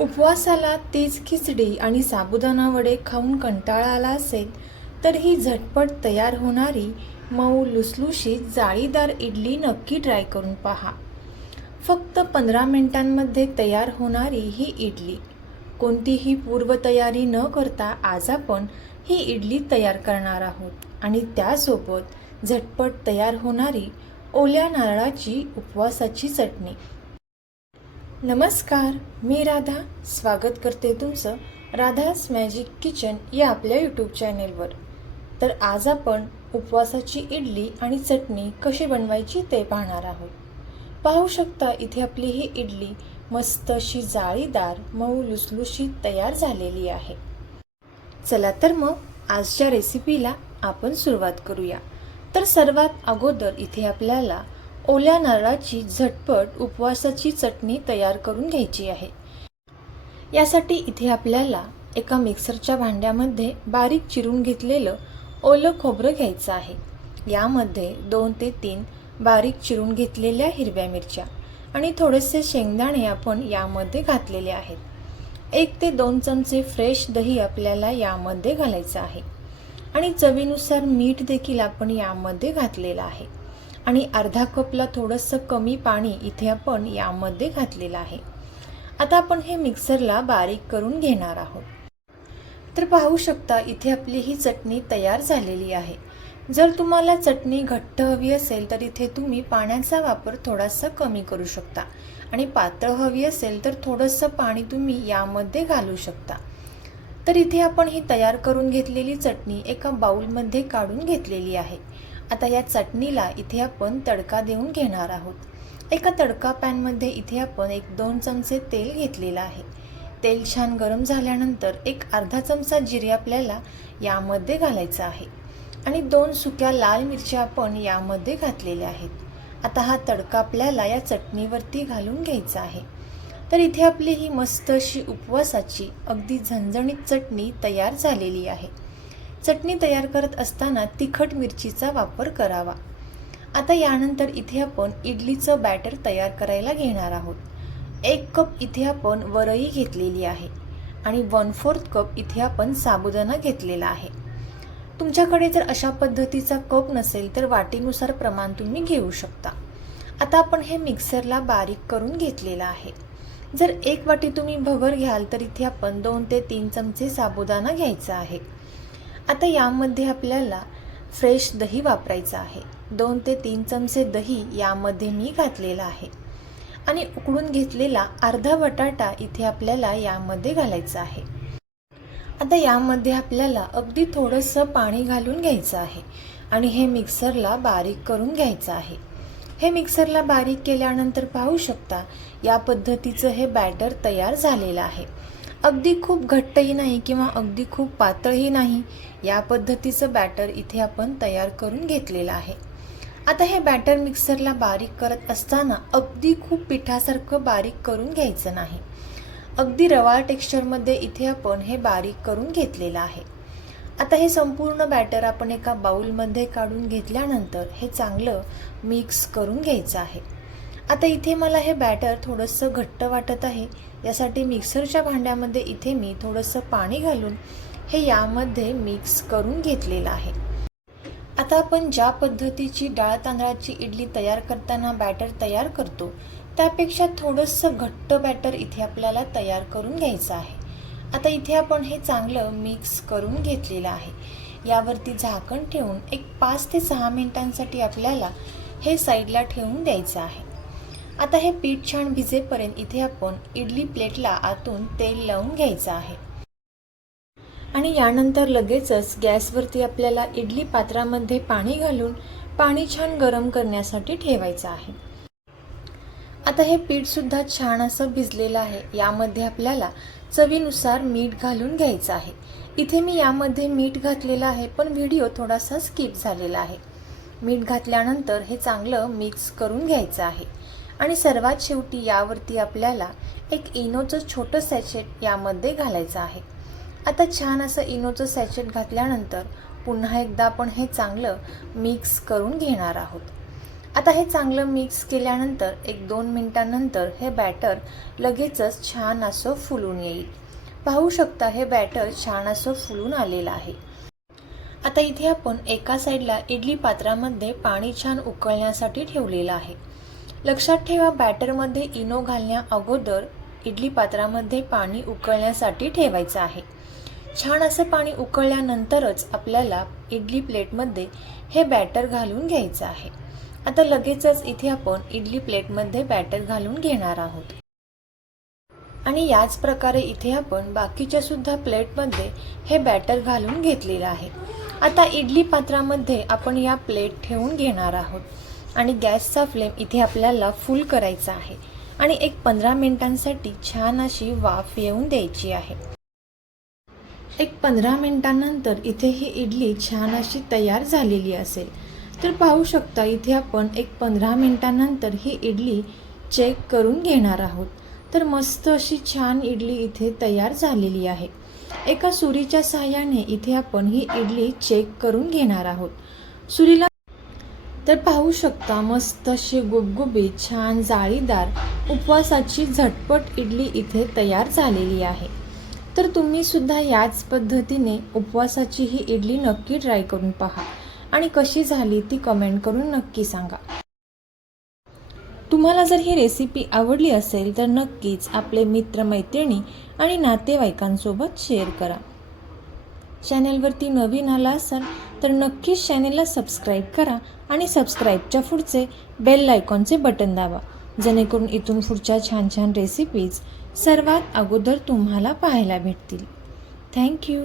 उपवासाला तीच खिचडी आणि साबुदाणा वडे खाऊन कंटाळा आला असेल तर ही झटपट तयार होणारी मऊ लुसलुशीत जाळीदार इडली नक्की ट्राय करून पहा. फक्त 15 मिनिटांमध्ये तयार होणारी ही इडली. कोणतीही पूर्वतयारी न करता आज आपण ही इडली तयार करणार आहोत आणि त्यासोबत झटपट तयार होणारी ओल्या नारळाची उपवासाची चटणी. नमस्कार, मी राधा स्वागत करते तुमचं राधास मॅजिक किचन या आपल्या यूट्यूब चॅनेलवर. तर आज आपण उपवासाची इडली आणि चटणी कशी बनवायची ते पाहणार आहोत. पाहू शकता इथे आपली ही इडली मस्त अशी जाळीदार मऊ लुसलुशीत तयार झालेली आहे. चला तर मग आजच्या रेसिपीला आपण सुरुवात करूया. तर सर्वात अगोदर इथे आपल्याला ओल्या नारळाची झटपट उपवासाची चटणी तयार करून घ्यायची आहे. यासाठी इथे आपल्याला एका मिक्सरच्या भांड्यामध्ये बारीक चिरून घेतलेलं ओलं खोबरं घ्यायचं आहे. यामध्ये 2 ते 3 बारीक चिरून घेतलेल्या हिरव्या मिरच्या आणि थोडेसे शेंगदाणे आपण यामध्ये घातलेले आहेत. 1 ते 2 चमचे फ्रेश दही आपल्याला यामध्ये घालायचं आहे आणि चवीनुसार मीठ देखील आपण यामध्ये घातलेलं आहे आणि अर्धा कपला थोडंसं कमी पाणी इथे आपण यामध्ये घातलेलं आहे. आता आपण हे मिक्सरला बारीक करून घेणार आहोत. तर पाहू शकता इथे आपली ही चटणी तयार झालेली आहे. जर तुम्हाला चटणी घट्ट हवी असेल तर इथे तुम्ही पाण्याचा वापर थोडासा कमी करू शकता आणि पातळ हवी असेल तर थोडंसं पाणी तुम्ही यामध्ये घालू शकता. तर इथे आपण ही तयार करून घेतलेली चटणी एका बाउलमध्ये काढून घेतलेली आहे. आता या चटणीला इथे आपण तडका देऊन घेणार आहोत. एका तडका पॅनमध्ये इथे आपण 1-2 चमचे तेल घेतलेलं आहे. तेल छान गरम झाल्यानंतर अर्धा चमचा जिरे आपल्याला यामध्ये घालायचं आहे आणि 2 सुक्या लाल मिरच्या आपण यामध्ये घातलेल्या आहेत. आता हा तडका आपल्याला या चटणीवरती घालून घ्यायचा आहे. तर इथे आपली ही मस्त अशी उपवासाची अगदी झणझणीत चटणी तयार झालेली आहे. चटणी तयार करत असताना तिखट मिरचीचा वापर करावा. आता यानंतर इथे आपण इडलीचं बॅटर तयार करायला घेणार आहोत. 1 कप इथे आपण वरई घेतलेली आहे आणि 1/4 कप इथे आपण साबुदाणा घेतलेला आहे. तुमच्याकडे जर अशा पद्धतीचा कप नसेल तर वाटीनुसार प्रमाण तुम्ही घेऊ शकता. आता आपण हे मिक्सरला बारीक करून घेतलेलं आहे. जर 1 वाटी तुम्ही भगर घ्याल तर इथे आपण 2 ते 3 चमचे साबुदाणा घ्यायचा आहे. आता यामध्ये आपल्याला फ्रेश दही वापरायचं आहे. 2 ते 3 चमचे दही यामध्ये मी घातलेला आहे आणि उकळून घेतलेला अर्धा बटाटा इथे आपल्याला यामध्ये घालायचा आहे. आता यामध्ये आपल्याला अगदी थोडंसं पाणी घालून घ्यायचं आहे आणि हे मिक्सरला बारीक करून घ्यायचं आहे. हे मिक्सरला बारीक केल्यानंतर पाहू शकता या पद्धतीचं हे बॅटर तयार झालेलं आहे. अगदी खूप घट्टही नाही किंवा अगदी खूप पातळही नाही, या पद्धतीचं बॅटर इथे आपण तयार करून घेतलेलं आहे. आता हे बॅटर मिक्सरला बारीक करत असताना अगदी खूप पिठासारखं बारीक करून घ्यायचं नाही. अगदी रवाळ टेक्स्चरमध्ये इथे आपण हे बारीक करून घेतलेलं आहे. आता हे संपूर्ण बॅटर आपण एका बाउलमध्ये काढून घेतल्यानंतर हे चांगलं मिक्स करून घ्यायचं आहे. आता इथे मला हे बॅटर थोडंसं घट्ट वाटत आहे. यासाठी मिक्सरच्या भांड्यामध्ये इथे मी थोडंसं पाणी घालून हे यामध्ये मिक्स करून घेतलेलं आहे. आता आपण ज्या पद्धतीची डाळ तांदळाची इडली तयार करताना बॅटर तयार करतो त्यापेक्षा थोडंसं घट्ट बॅटर इथे आपल्याला तयार करून घ्यायचं आहे. आता इथे आपण हे चांगलं मिक्स करून घेतलेलं आहे. यावरती झाकण ठेवून 5 ते 6 मिनिटांसाठी आपल्याला हे साईडला ठेवून द्यायचं आहे. आता हे पीठ छान भिजेपर्यंत इथे आपण इडली प्लेटला आतून तेल लावून घ्यायचं आहे आणि यानंतर लगेचच गॅसवरती आपल्याला इडली पात्रामध्ये पाणी घालून पाणी छान गरम करण्यासाठी ठेवायचं आहे. आता हे पीठ सुद्धा छान असं भिजलेलं आहे. यामध्ये आपल्याला चवीनुसार मीठ घालून घ्यायचं आहे. इथे मी यामध्ये मीठ घातलेलं आहे पण व्हिडिओ थोडासा स्किप झालेला आहे. मीठ घातल्यानंतर हे चांगलं मिक्स करून घ्यायचं आहे आणि सर्वात शेवटी यावरती आपल्याला इनोचं छोटं सॅचेट यामध्ये घालायचं आहे. आता छान असं इनोचं सॅचेट घातल्यानंतर पुन्हा एकदा आपण हे चांगलं मिक्स करून घेणार आहोत. आता हे चांगलं मिक्स केल्यानंतर 1-2 मिनिटांनंतर हे बॅटर लगेचच छान असं फुलून येईल. पाहू शकता हे बॅटर छान असं फुलून आलेलं आहे. आता इथे आपण एका साईडला इडली पात्रामध्ये पाणी छान उकळण्यासाठी ठेवलेलं आहे. लक्षात ठेवा, बॅटरमध्ये इनो घालण्या अगोदर इडली पात्रामध्ये पाणी उकळण्यासाठी ठेवायचं आहे. छान असं पाणी उकळल्यानंतरच आपल्याला इडली प्लेटमध्ये हे बॅटर घालून घ्यायचं आहे. आता लगेचच इथे आपण इडली प्लेटमध्ये बॅटर घालून घेणार आहोत आणि याच प्रकारे इथे आपण बाकीच्या सुद्धा प्लेटमध्ये हे बॅटर घालून घेतलेलं आहे. आता इडली पात्रामध्ये आपण या प्लेट ठेवून घेणार आहोत आणि गॅसचा फ्लेम इथे आपल्याला फुल करायचा आहे आणि 15 मिनिटांसाठी छान अशी वाफ येऊन द्यायची आहे. 15 मिनिटांनंतर इथे ही इडली छान अशी तयार झालेली असेल. तर पाहू शकता इथे आपण 15 मिनिटांनंतर ही इडली चेक करून घेणार आहोत. तर मस्त अशी छान इडली इथे तयार झालेली आहे. एका सुरीच्या साहाय्याने इथे आपण ही इडली चेक करून घेणार आहोत. सुरीला तर पाहू शकता मस्त अशी गुबगुबीत छान जाळीदार उपवासाची झटपट इडली इथे तयार झालेली आहे. तर तुम्ही सुद्धा याच पद्धतीने उपवासाची ही इडली नक्की ट्राय करून पहा आणि कशी झाली ती कमेंट करून नक्की सांगा. तुम्हाला जर ही रेसिपी आवडली असेल तर नक्कीच आपले मित्रमैत्रिणी आणि नातेवाईकांसोबत शेअर करा. चॅनलवरती नवीन आला असाल तर नक्कीच चॅनलला सबस्क्राईब करा आणि सबस्क्राईबच्या पुढचे बेल आयकॉनचे बटन दाबा, जेणेकरून इथून पुढच्या छान छान रेसिपीज सर्वात अगोदर तुम्हाला पाहायला भेटतील. थँक्यू.